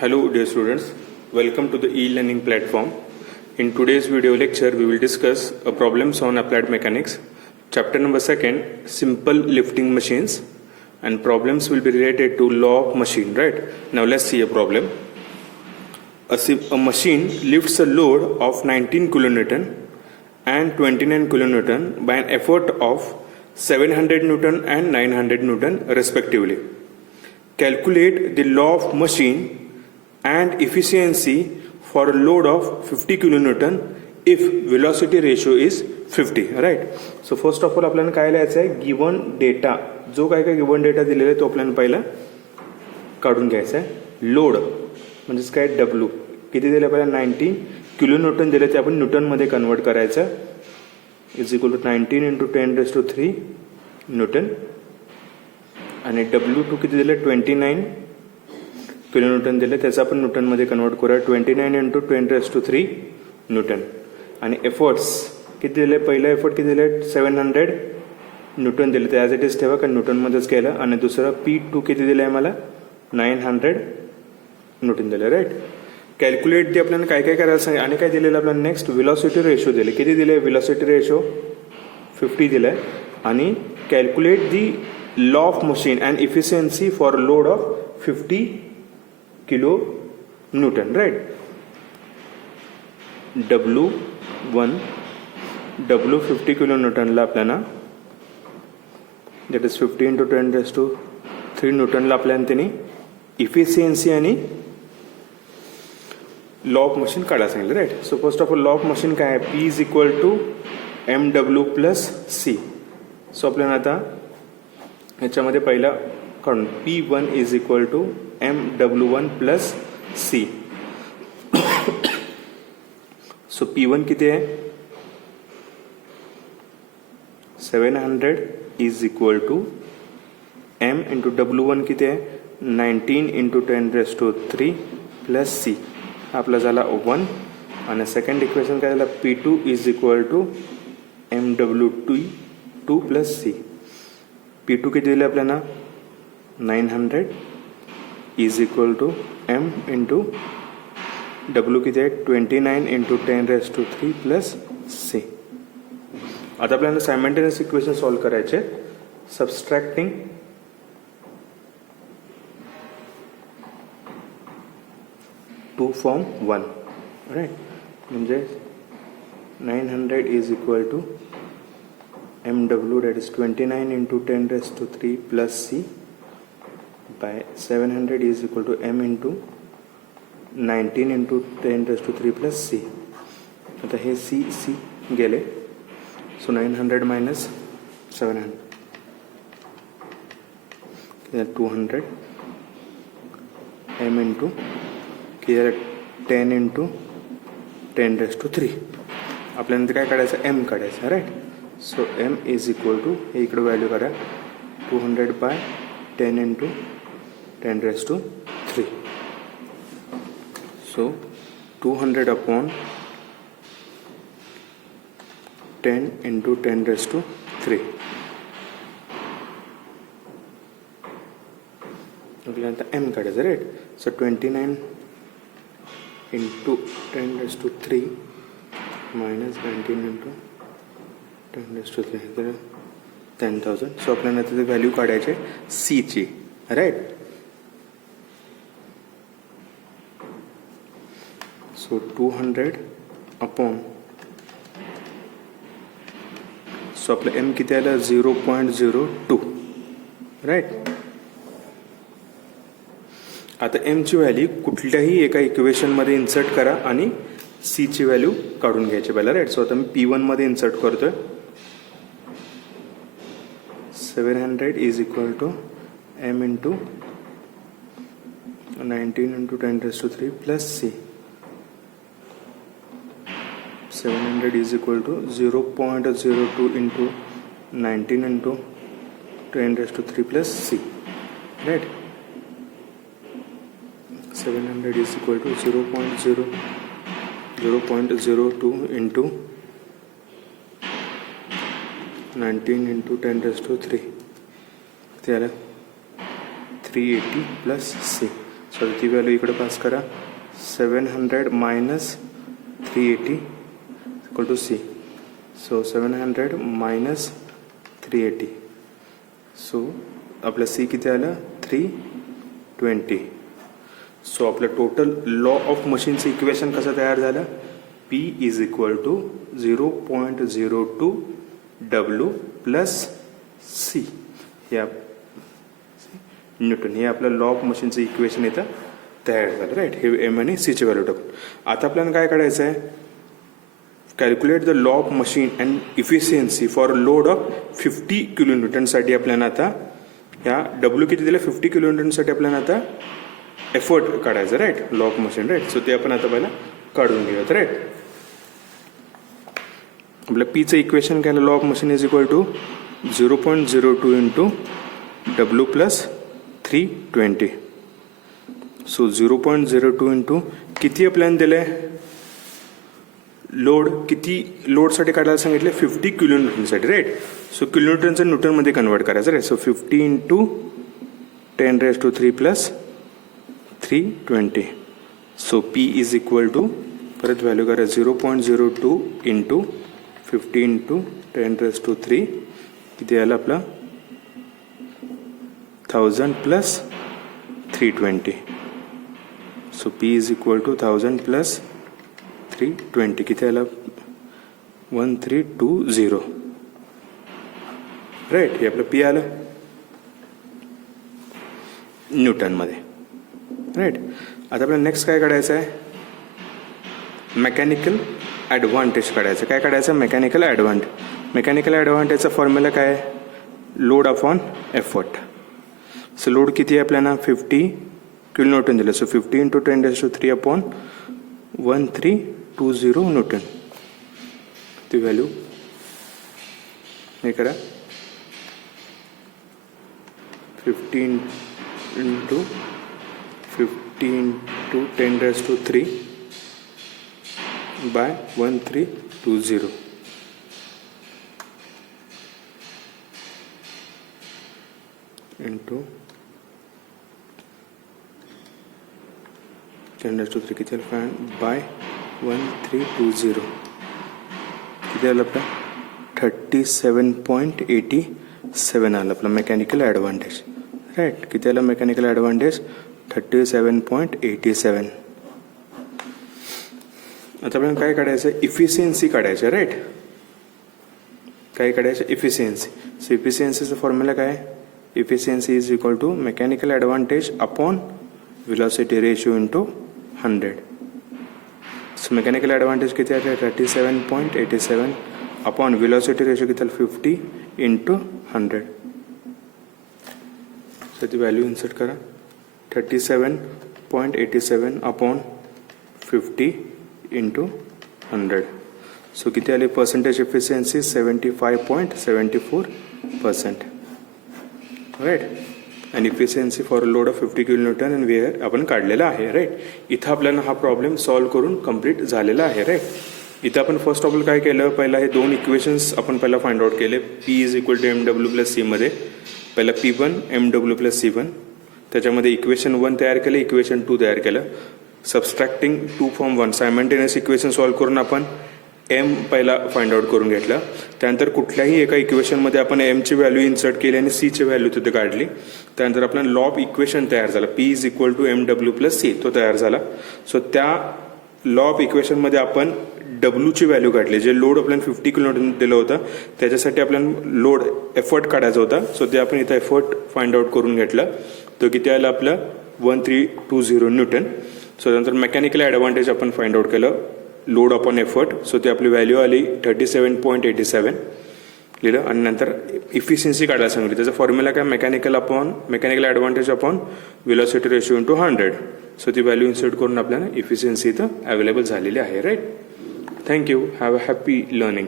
Hello dear students, welcome to the e-learning platform. In today's video lecture we will discuss problems on applied mechanics, chapter number 2, simple lifting machines, and problems will be related to law of machine, right? Now let's see a problem. A machine lifts a load of 19 kilonewton and 29 kilonewton by an effort of 700 newton and 900 newton respectively. Calculate the law of machine and efficiency for a load of 50 kilonewton if velocity ratio is 50, right? So first of all आपल्याला काय लिहायचं आहे, given data, जो काय काय given data दिलेला आहे तो आपल्याला पहिला काढून घ्यायचा आहे. लोड म्हणजेच काय, डब्ल्यू किती दिले आपल्याला, 19 किलोन्यूटन दिले, ते आपण न्यूटनमध्ये कन्वर्ट करायचं, is equal to 19 into 10⁻³ newton. आणि W2 किती दिले, 29 किलोन्यूटन दिले, त्याचं आपण न्यूटनमध्ये कन्वर्ट करूया, 29 इंटू 10⁻³ न्यूटन. आणि एफर्ट्स किती दिले, पहिला एफर्ट किती दिले, 700 न्यूटन दिले, ते ॲज इट इज ठेवा कारण न्यूटनमध्येच केलं. आणि दुसरं P2 किती दिलं आहे मला, 900 न्यूटन दिलं, राईट. कॅल्क्युलेट ते आपल्याला काय काय करायला सांगितलं. आणि काय दिलेलं आपल्याला नेक्स्ट, व्हेलॉसिटी रेशो दिले, किती दिले, व्हेलॉसिटी रेशो 50 दिलं आहे. आणि calculate the law of machine and efficiency for load of 50 kilo newton, right. W1 50 kilo न्यूटनला आपल्याला, दॅट इज 50 इंटू 10⁻³ न्यूटनला आपल्याला त्यांनी इफिशियन्सी आणि लॉ ऑफ मशीन काढायला सांगितलं, right. So first of all law of machine काय आहे, P is equal to MW plus C. So आपल्याला आता ह्याच्यामध्ये पहिला काढून P1 is equal to MW1 plus C. So P1 किती आहे, 700 is equal to M into W1 किती आहे, 19 इंटू 10⁻³ प्लस C. आपला झाला 1. आणि सेकंड इक्वेशन काय झाला, P2 is equal to MW2 plus C. P2 किती दिले आपल्याला, 900 is equal to M into W किती आहे, 29 इंटू 10⁻³ प्लस C. आता आपल्याला सायमल्टेनियस इक्वेशन सॉल्व करायचे, सबस्ट्रॅक्टिंग टू फॉर्म 1, राईट. म्हणजे 900 is equal to MW, that is 29 into 10⁻³ plus C by 700 is equal to M into 19 into 10⁻³ plus C. आता हे C गेले, so 900 minus 700 200 M into 10 into 10⁻³ आपल्यानंतर काय काढायचं, M काढायचं, राईट. So M is equal to, हे इकडे व्हॅल्यू करा, 200 by 10 into 10⁻³. So 200 upon 10 into 10⁻³ आपल्याला M काढायचं, राईट. सो 29 इंटू 10⁻³ मायनस 19 इंटू 10⁻³ तर 10,000. सो आपल्याला त्याची व्हॅल्यू काढायचे C ची, राईट. सो 200 अपॉन, सो आपलं M किती आलं, 0.02, राईट. आता M ची व्हॅल्यू कुठल्याही एका इक्वेशनमध्ये इन्सर्ट करा आणि C ची व्हॅल्यू काढून घ्यायची पहिला, राईट. सो आता मी P1 मध्ये इन्सर्ट करतोय, 700 is equal to M into 19 into 10⁻³ plus C. 700 is equal to 0.02 into 19 into 10⁻³ plus C, right. 700 is equal to 0.02 into 19 into 10⁻³ त्याला 380 plus C. सो ती व्हॅल्यू इकडे पास करा. 700 minus 380 equal to C. So 700 minus 380. So आपलं C किती आलं 320. So आपलं total law of मशीनचं equation कसं तयार झालं. P is equal to 0.02 W plus C. हे न्यूटन. हे आपलं लॉ ऑफ मशीनचं इक्वेशन इथं तयार झालं राईट. हे एम आणि सीची व्हॅल्यू टाकून. आता आपल्याला काय काढायचं आहे. Calculate the law of machine and efficiency for load of 50 kilo न्यूटनसाठी आपल्याला आता ह्या डब्ल्यू किती दिलं 50 किलो न्यूटनसाठी आपल्याला आता एफर्ट काढायचं right. Law of machine right. So ते आपण आता पहिला काढून घेऊयात राईट. आपलं पीचं इक्वेशन काय law of machine is equal to 0.02 into W plus 320. So 0.02 into किती आपल्याला दिलं आहे लोड. किती लोडसाठी काढायला सांगितले 50 किलो न्यूटनसाठी राईट. सो किलो न्यूटनचं न्यूटनमध्ये कन्वर्ट करायचं right. So 50 into 10⁻³ plus 320. So P is equal to परत व्हॅल्यू करा 0.02 इंटू 50 इंटू 10⁻³ किती आलं आपलं 1000 plus 320. So P is equal to 1000 plus 320 किती आलं 1320 राईट. हे आपलं पी आलं न्यूटनमध्ये राईट. आता आपल्याला नेक्स्ट काय काढायचं आहे मेकॅनिकल ॲडव्हान्टेज काढायचं. काय काढायचं मेकॅनिकल ॲडव्हान्टेज. मेकॅनिकल ॲडव्हान्टेजचा फॉर्म्युला काय load upon effort. So load किती आहे आपल्याला 50 किलो न्यूटन दिलं. So 50 into 10⁻³ upon 1320 Newton. ती व्हॅल्यू हे करा 15 इंटू 10⁻³ by 1320 into 10⁻³ किती आलं बाय 1320 किती आलं आपलं 37.87 आलं आपलं मेकॅनिकल ॲडव्हान्टेज राईट. किती आलं मेकॅनिकल ॲडव्हान्टेज 37.87. आता आपल्याला काय काढायचं इफिशियन्सी काढायचं राईट. काय काढायचं इफिशियन्सी. सो इफिशियन्सीचं फॉर्म्युला काय efficiency is equal to mechanical advantage upon velocity ratio into 100. So mechanical advantage किती आहे 37.87 अपॉन व्हेलॉसिटी रेशिओ किती 50 इंटू 100. सो ती व्हॅल्यू इन्सर्ट करा 37.87 अपॉन 50 इंटू 100. सो किती आले पर्सेंटेज एफिशियन्सी 75.74% राईट. आणि efficiency for load of 50 kilo newton and where आपण काढलेला आहे राईट. इथं आपल्याला हा प्रॉब्लेम सॉल्व्ह करून कंप्लीट झालेला आहे राईट. इथं आपण फर्स्ट ऑफ ऑल काय केलं पहिला हे दोन इक्वेशन्स आपण पहिला फाइंड आउट केले. P is equal to MW plus C मध्ये पहिला P1 MW प्लस C1 त्याच्यामध्ये इक्वेशन 1 तयार केलं इक्वेशन 2 तयार केलं. Subtracting 2 from 1 simultaneous equation solve करून आपण एम पहिला फाइंड आउट करून घेतला. त्यानंतर कुठल्याही एका इक्वेशनमध्ये आपण एमची व्हॅल्यू इन्सर्ट केली आणि सीची व्हॅल्यू तिथे काढली. त्यानंतर आपला लॉ ऑफ इक्वेशन तयार झाला P is equal to MW plus C तो तयार झाला. सो त्या लॉ ऑफ इक्वेशनमध्ये आपण डब्ल्यूची व्हॅल्यू काढली. जे लोड आपल्याला 50 किलो न्यूटन दिलं होतं त्याच्यासाठी आपल्याला लोड एफर्ट काढायचा होता. सो ते आपण इथं एफर्ट फाइंड आउट करून घेतलं. तो किती आला आपलं 1320 न्यूटन. सो त्यानंतर मेकॅनिकल ॲडव्हान्टेज आपण फाइंड आउट केलं लोड अपॉन एफर्ट. सो ती आपली व्हॅल्यू आली 37.87 लिहिलं. आणि नंतर इफिशियन्सी काढायला सांगितली. त्याचा फॉर्म्युला काय mechanical advantage upon velocity ratio into 100. So ती व्हॅल्यू इन्सर्ट करून आपल्याला इफिशियन्सी इथं अवेलेबल झालेली आहे right. Thank you. Have a happy learning.